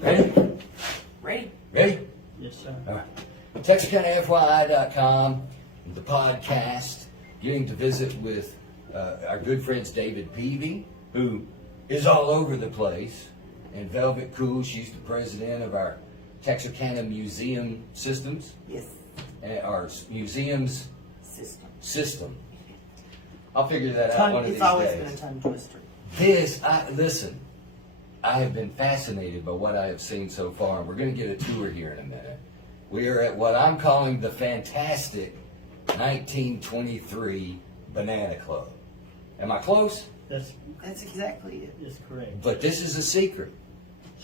Ready? Ready? Ready? Yes, sir. All right. Texarkana FYI.com, the podcast, getting to visit with our good friends David Peavy, who is all over the place, and Velvet Cool. She's the president of our Texarkana Museum Systems, Yes. our museums system. I'll figure that out one of It's these always days. been a tongue twister. Listen, I have been fascinated by what I have seen so far, and we're going to get a tour here in a minute. We are at what I'm calling the fantastic 1923 Banana Club. Am I close? That's exactly it. is correct. But this is a secret.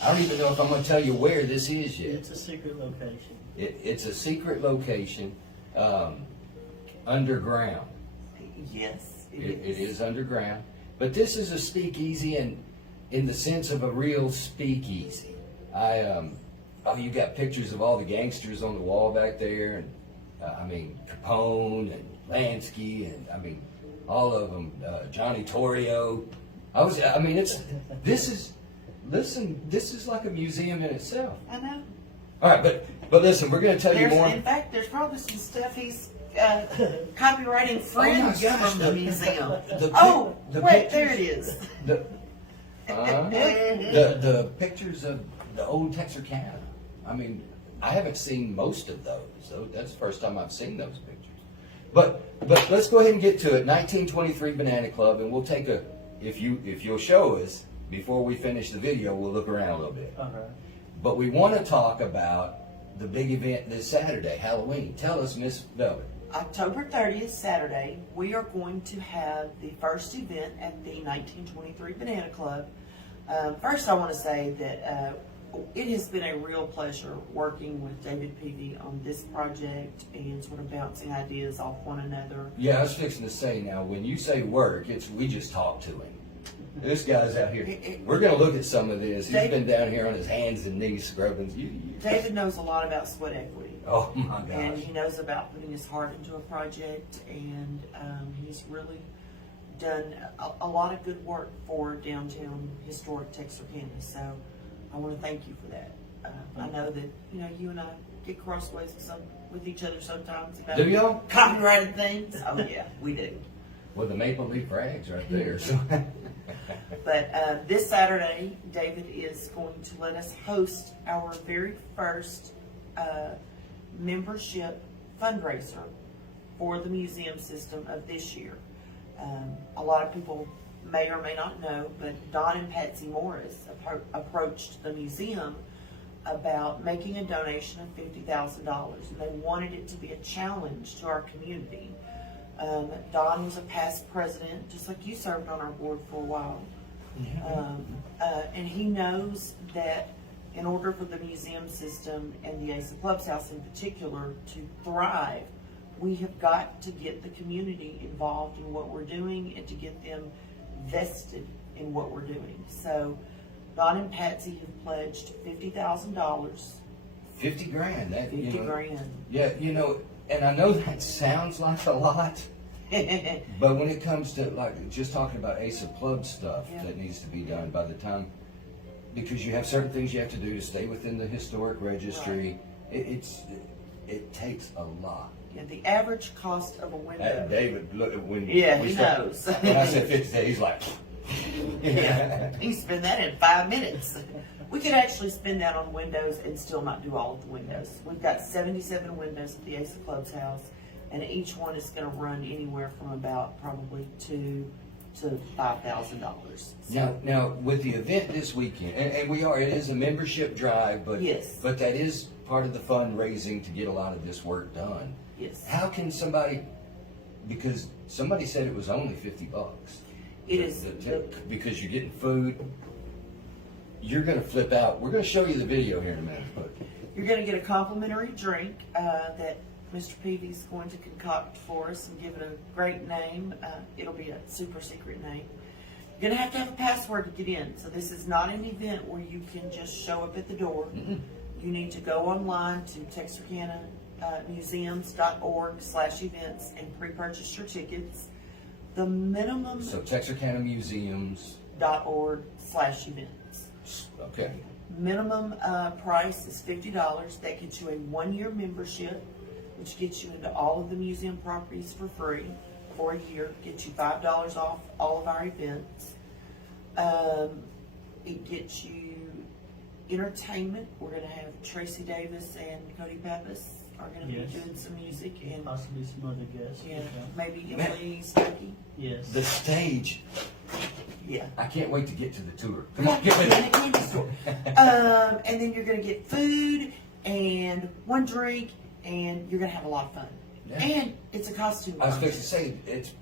I don't even know if I'm going to tell you where this is yet. It's a secret location. It's a secret location, underground. Yes, It is underground. But this is a speakeasy in the sense of a real speakeasy. You got pictures of all the gangsters on the wall back there, and Capone and Lansky, and all of them, Johnny Torrio. This is like a museum in itself. I know. All right, but listen, we're going to tell you more. In fact, there's probably some stuff he's copywriting friends gosh, from the museum. the Wait, pictures- there it is. The pictures of the old Texarkana. I haven't seen most of those. So that's the first time I've seen those pictures. But let's go ahead and get to it. 1923 Banana Club, and we'll take if you'll show us before we finish the video, we'll look around a little bit. All right. But we want to talk about the big event this Saturday, Halloween. Tell us, Miss Velvet. October 30th, Saturday, we are going to have the first event at the 1923 Banana Club. First, I want to say that it has been a real pleasure working with David Peavy on this project and sort of bouncing ideas off one another. Yeah, I was fixing to say now, when you say work, we just talk to him. This guy's out here. We're going to look at some of this. He's been down here on his hands and knees scrubbing. David knows a lot about sweat equity. Oh my gosh. And he knows about putting his heart into a project, and he's really done a lot of good work for downtown historic Texarkana. So I want to thank you for that. I know that you and I get crossways with each other sometimes about Do y'all? copyrighted things. Oh yeah, we do. Well, the maple leaf rags right there. So. But this Saturday, David is going to let us host our very first membership fundraiser for the museum system of this year. A lot of people may or may not know, but Don and Patsy Morris approached the museum about making a donation of $50,000, and they wanted it to be a challenge to our community. Don was a past president, just like you served on our board for a while. And he knows that in order for the museum system and the Asa Clubs House in particular to thrive, we have got to get the community involved in what we're doing and to get them vested in what we're doing. So Don and Patsy have pledged $50,000. 50 grand. That, 50 grand. Yeah, and I know that sounds like a lot, but when it comes to just talking about Asa Club stuff that needs to be done by the time, because you have certain things you have to do to stay within the historic registry, right. It takes a lot. Yeah, the average cost of a window. David, look when he knows. When I said 50, he's like, yeah, he can spend that in 5 minutes. We could actually spend that on windows and still not do all of the windows. We've got 77 windows at the Asa Clubs House, and each one is going to run anywhere from about probably $2,000 to $5,000. Now with the event this weekend, and it is a membership drive, but yes, but that is part of the fundraising to get a lot of this work done. Yes. How can somebody? Because somebody said it was only $50. It is because you're getting food. You're going to flip out. We're going to show you the video here in a minute. But you're going to get a complimentary drink that Mr. Peavy's going to concoct for us and give it a great name. It'll be a super secret name. You're going to have a password to get in. So this is not an event where you can just show up at the door. Mm-mm. You need to go online to Texarkana museums.org/events and pre-purchase your tickets. The minimum. So Texarkana Museums. .org/events. Okay. Minimum price is $50. That gets you a 1-year membership, which gets you into all of the museum properties for free for a year. Gets you $5 off all of our events. It gets you entertainment. We're going to have Tracy Davis and Cody Pappas are going to Yes. be doing some music, and Possibly some other guests. yeah, Okay. maybe Emily Stuckey. Yes. The stage. Yeah. I can't wait to get to the tour. Come on, get with In a it. candy store. And then you're going to get food and one drink, and you're going to have a lot of fun. Yeah. And it's a costume. I was going contest. to say it's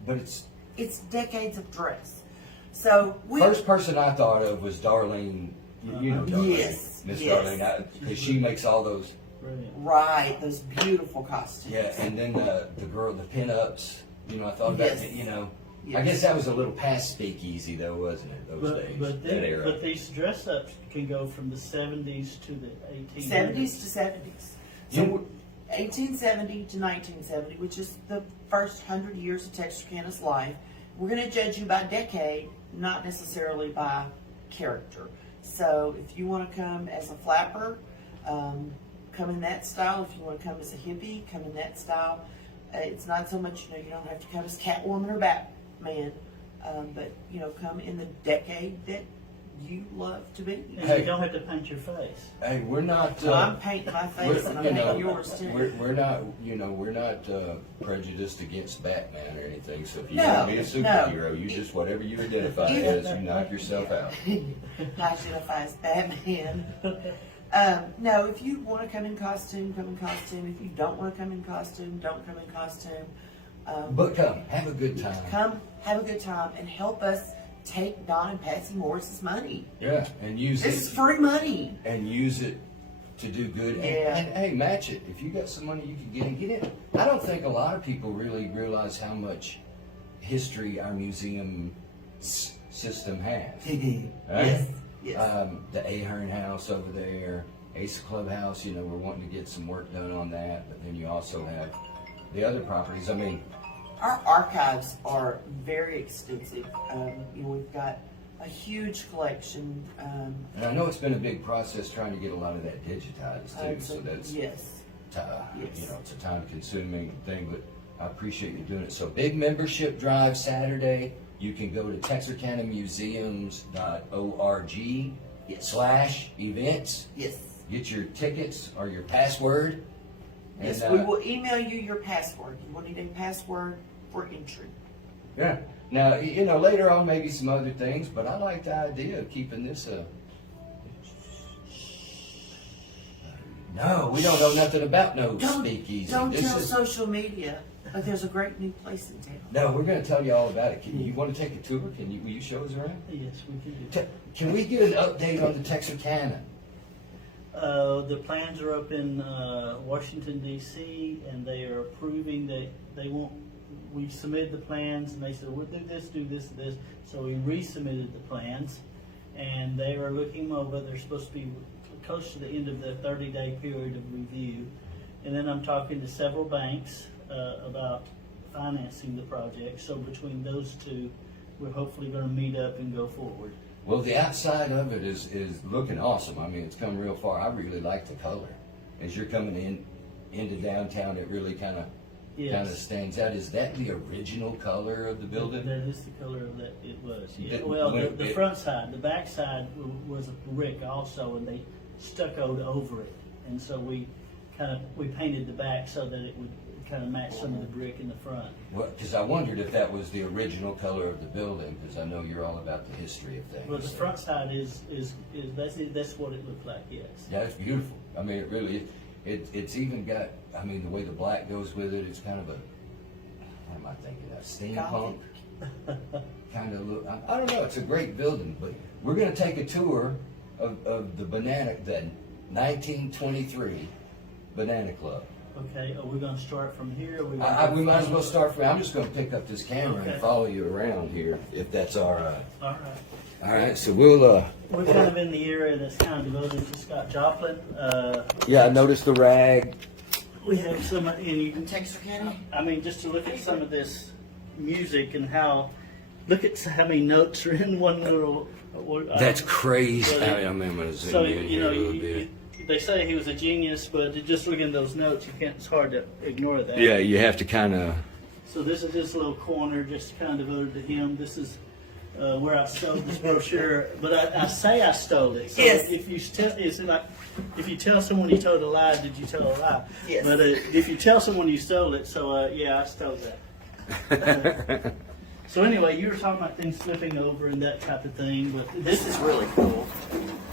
It's decades of dress. So we first person I thought of was Darlene. You know Darlene, Yes, Miss yes. Darlene, because she makes all those. Brilliant. right those beautiful costumes. Yeah, and then the girl, the pin-ups. You know, I thought about Yes. it. You know, Yes. I guess that was a little past speakeasy though, wasn't it? Those days, that era. But these dress ups can go from the 70s to the 1800s. 70s to 70s. So You- 1870 to 1970, which is the first 100 years of Texarkana's life. We're going to judge you by decade, not necessarily by character. So if you want to come as a flapper, come in that style. If you want to come as a hippie, come in that style. It's not so much, you don't have to come as Catwoman or Batman, but, come in the decade that you love to be. And Hey. you don't have to paint your face. Hey, we're not. So I'm painting my face and I'm painting yours too. We're not. We're not prejudiced against Batman or anything. So if you No, want to be a no. superhero, you just whatever you identify If- as, you knock yourself out. I identify as Batman. No, if you want to come in costume, come in costume. If you don't want to come in costume, don't come in costume. But come, have a good time. Come, have a good time, and help us take Don and Patsy Morris's money. Yeah, and use This is it free money. and use it to do good. Yeah. And hey, match it. If you got some money, you can get it. I don't think a lot of people really realize how much history our museum system has. Right? Yes, yes. The Ahern House over there, Ace Clubhouse, we're wanting to get some work done on that, but then you also have the other properties. I mean, Our archives are very extensive. We've got a huge collection. and I know it's been a big process trying to get a lot of that digitized too, so that's, yes. Yes. it's a time-consuming thing, but I appreciate you doing it. So big membership drive Saturday. You can go to texarkanamuseums.org/events. Yes. Get your tickets or your password. Yes, And, we will email you your password. You will need a password for entry. Yeah. Now, later on maybe some other things, but I like the idea of keeping this No, we don't know nothing about no speakeasy. Don't This tell is- social media, but there's a great new place in town. No, we're going to tell you all about it. You want to take a tour? Will you show us around? Yes, we can do that. Can we get an update on the Texarkana? The plans are up in Washington D.C. and they are approving. They won't. We submitted the plans and they said we'll do this, this. So we resubmitted the plans, and they are looking them over. They're supposed to be close to the end of the 30-day period of review, and then I'm talking to several banks about financing the project. So between those two, we're hopefully going to meet up and go forward. Well, the outside of it is looking awesome. I mean, it's come real far. I really like the color. As you're coming into downtown, it really kind of stands out. Is that the original color of the building? That is the color that it was. Yeah. It- Well, when the it- front side, the back side was a brick also, and they stuccoed over it, and so we painted the back so that it would kind of match some of the brick in the front. Well, because I wondered if that was the original color of the building, because I know you're all about the history of things. Well, the front side is that's what it looked like. Yes. Yeah, it's beautiful. I mean, it really is. It's even got, I mean, the way the black goes with it, it's kind of what am I thinking of? Steampunk kind of look. I don't know. It's a great building, but we're going to take a tour of the 1923 Banana Club. Okay. Are we going to start from here? Or We might as well start from, I'm just going to pick up this camera Okay. and follow you around here, if that's all right. All right. All right, so we'll, We're kind of in the area that's kind of devoted to Scott Joplin. yeah, I noticed the rag. We have some, and you can Texarkana? I mean, just to look at some of this music and how, look at how many notes are in one little That's crazy. But I'm going to zoom So, in you here know, a little bit. they say he was a genius, but just looking at those notes, it's hard to ignore that. Yeah, you have to kind of. So this is this little corner just kind of devoted to him. This is where I stole this brochure, but I say I stole it. So Yes. if you if you tell someone you told a lie, did you tell a lie? Yes. But if you tell someone you stole it, so yeah, I stole that. So anyway, you were talking about things flipping over and that type of thing, but This is really cool.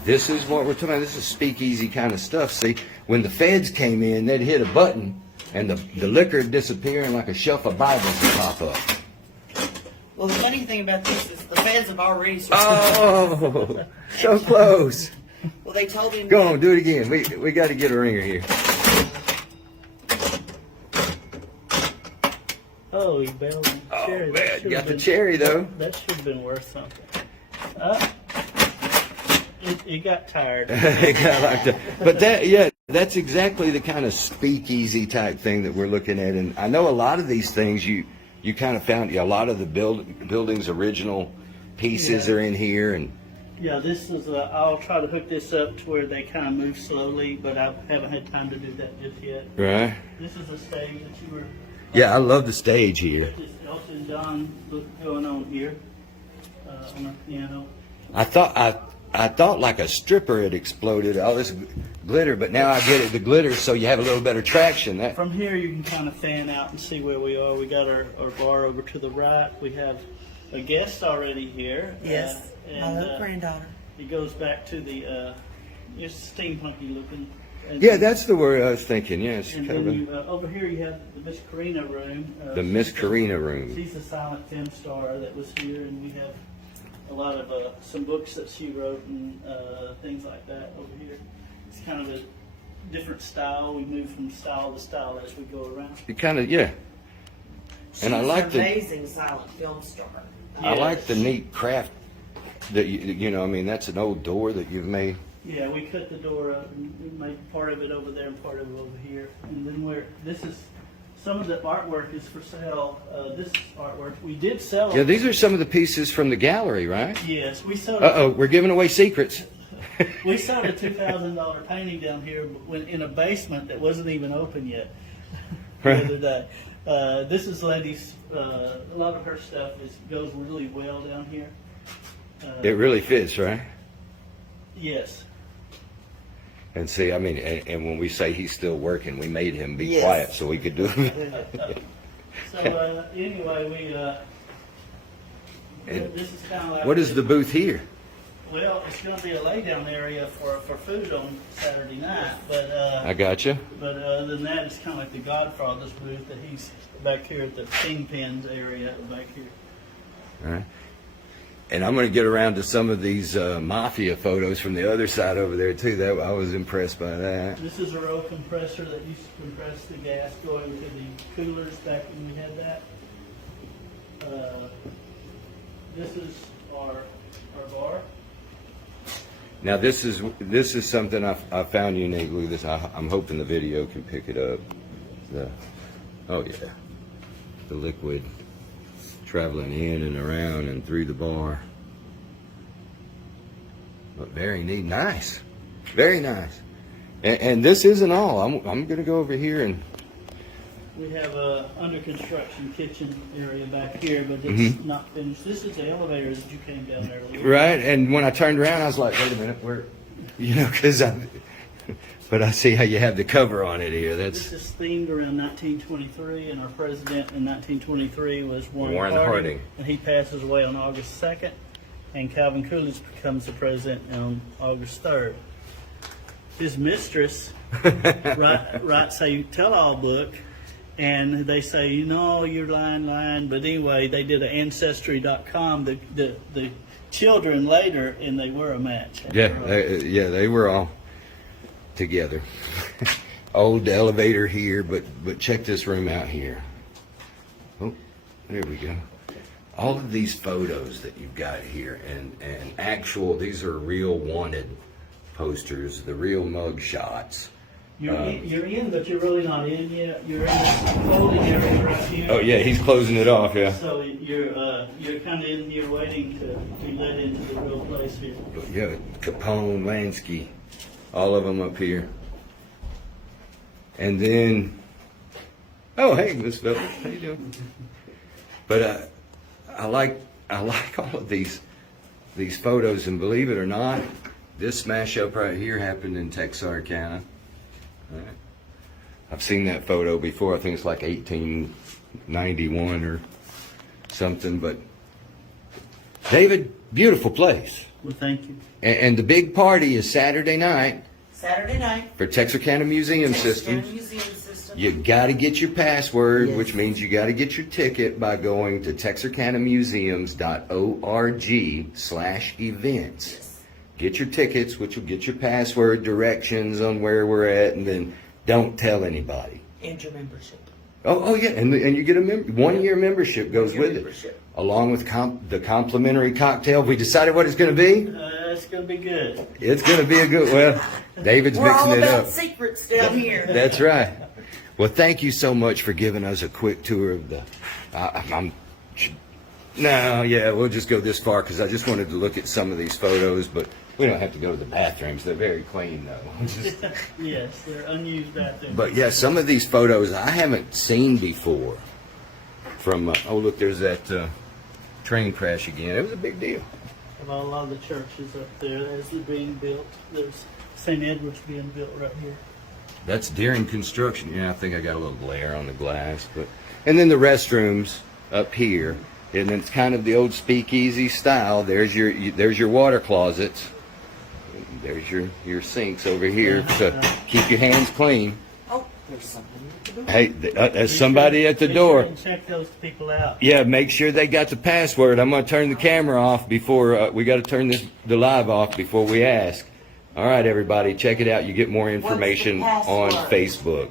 This is what we're talking about. This is speakeasy kind of stuff. See, when the feds came in, they'd hit a button, and the liquor would disappear, and like a shelf of Bibles would pop up. Well, the funny thing about this is the feds have already. Oh, so close. Well, they told him. Go on, do it again. We got to get a ringer here. oh, he bailed on the Oh cherry. That man, should've got the been- cherry though. That should have been worth something. It got tired. It got like that. But that's exactly the kind of speakeasy type thing that we're looking at. And I know a lot of these things you kind of found. A lot of the building's original pieces Yeah. are in here, and Yeah, this is. I'll try to hook this up to where they kind of move slowly, but I haven't had time to do that just yet. right. This is a stage that you were. Yeah, I love the stage here. This Elton John look going on here on a piano. I thought like a stripper had exploded. All this glitter, but now I get it. The glitter, so you have a little better traction. That From here, you can kind of fan out and see where we are. We got our bar over to the right. We have a guest already here. Yes, my and little granddaughter. it goes back to the it's steampunky looking. And yeah, that's the word I was thinking. Yeah, it's And kind then of you, over here you have the Miss Karina room. the Miss Karina room. She's a silent film star that was here, and we have a lot of some books that she wrote and things like that over here. It's kind of a different style. We move from style to style as we go around. You kind of And She's I like an the amazing silent film star. I like the neat craft that you know. I mean, that's an old door that you've made. Yeah, we cut the door up and we made part of it over there and part of it over here. And then this is, some of the artwork is for sale. This artwork, we did sell. Yeah, these are some of the pieces from the gallery, right? Yes, we sold. We're giving away secrets. We sold a $2,000 painting down here in a basement that wasn't even open yet the other day. This is Lady's. A lot of her stuff goes really well down here. It really fits, right? Yes. And see, I mean, and when we say he's still working, we made him be Yes. quiet so we could do it. So anyway, this is kind of like. What is the booth here? Well, it's going to be a lay down area for food on Saturday night, but I gotcha. But other than that, it's kind of like the Godfather's booth that he's back here at the Kingpins area back here. All right. And I'm going to get around to some of these mafia photos from the other side over there too. That I was impressed by that. This is a row compressor that used to compress the gas going to the coolers back when we had that. This is our bar. Now this is something I found unique. Look at this. I'm hoping the video can pick it up. Oh yeah, the liquid traveling in and around and through the bar. But very neat, nice, very nice. And this isn't all. I'm going to go over here and. We have a under construction kitchen area back here, but it's not finished. This is the elevator that you came down there with. Right, and when I turned around, I was like, wait a minute, because but I see how you have the cover on it here. This is themed around 1923, and our president in 1923 was Warren Harding. And he passes away on August 2nd, and Calvin Coolidge becomes the president on August 3rd. His mistress writes a tell-all book, and they say, you're lying. But anyway, they did an Ancestry.com, the children later, and they were a match. They were all together. Old elevator here, but check this room out here. Oh, there we go. All of these photos that you've got here, and these are real wanted posters, the real mug shots. You're in, but you're really not in yet. You're in the folding area right here. Oh yeah, he's closing it off. Yeah. So you're kind of in here waiting to be let into the real place here. Yeah, Capone, Lansky, all of them up here. And then, oh hey, Miss Phillips, how you doing? But I like all of these photos, and believe it or not, this smash up right here happened in Texarkana. Right. I've seen that photo before. I think it's like 1891 or something. But David, beautiful place. Well, thank you. And the big party is Saturday night Saturday night. for Texarkana Museum Texarkana Systems. Museum System. You got to get your password, Yes. which means you got to get your ticket by going to texarkanamuseums.org/events. Yes. Get your tickets, which will get your password, directions on where we're at, and then don't tell anybody. And your membership. Oh yeah, and you get a 1-year membership goes Your with membership. it, along with the complimentary cocktail. We decided what it's going to be. It's gonna be good. It's going to be a good. Well, David's We're mixing all it about up. secrets down here. That's right. Well, thank you so much for giving us a quick tour of the. We'll just go this far because I just wanted to look at some of these photos, but we don't have to go to the bathrooms. They're very clean, though. Yes, they're unused bathrooms. But yeah, some of these photos I haven't seen before. From look, there's that train crash again. It was a big deal. About a lot of the churches up there as they're being built. There's St. Edward's being built right here. That's during construction. Yeah, I think I got a little glare on the glass, and then the restrooms up here, and it's kind of the old speakeasy style. There's your water closets. There's your sinks over here to keep your hands clean. Oh, there's something at the door. Hey, there's somebody at the Be door. sure and check those people out. Yeah, make sure they got the password. I'm going to turn the camera off before we got to turn the live off before we ask. All right, everybody, check it out. You get more information on password? Facebook.